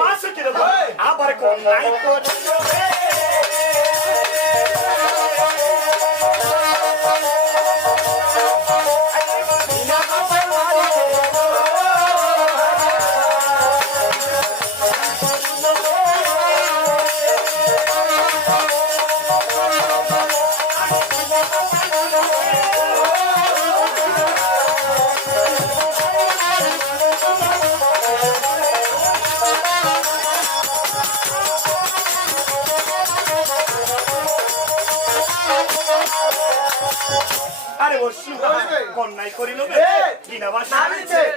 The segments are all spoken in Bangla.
বাসকে আবার কন্যাই করিল আরে বসু কন্যাই করিল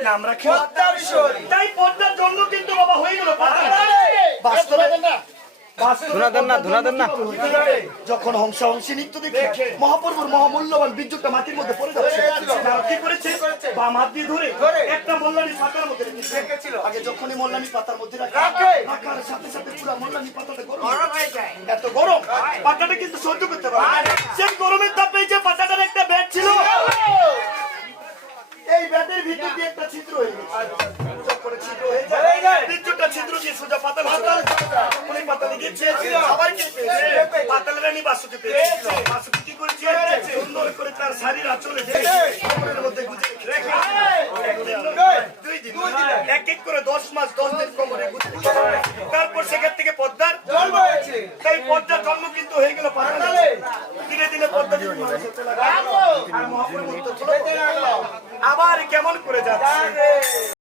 নাম রাখি তাই পদ্মার জন্ম কিন্তু বাবা হয়ে গেল বাস্তবে যখন হংসা হংসী নৃত্য দেখে মহাপ্রভুর মহামূল্যবান বিদ্যুৎটা মাটির মধ্যে পড়ে যাচ্ছে কি করেছে বাম হাত দিয়ে ধরে একটা মোল্লানি পাতার মধ্যে রেখেছিল আগে যখনই মোল্লানি পাতার মধ্যে রাখার সাথে সাথে পুরো মোল্লানি পাতাটা গরম হয়ে যায় এত গরম পাতাটা কিন্তু সহ্য করতে পারে সেই গরমের তাপে যে পাতাটার একটা ব্যাট ছিল এই ব্যাটের ভিতর দিয়ে একটা ছিদ্র হয়ে গেছে বিদ্যুৎটা ছিদ্র দিয়ে সোজা পাতাল উনি পাতালে গিয়েছে আবার কি পেয়েছে পাতালের রানী বাসুকে পেয়েছে বাসুকে কি করেছে সুন্দর করে তার শাড়ির আঁচলে কবরের মধ্যে গুজে রেখে 2 দিন এক এক করে 10 মাস 10 দিন কবরে গুজে তারপর সেখান থেকে পদ্মার জন্ম হয়েছে তাই পদ্মা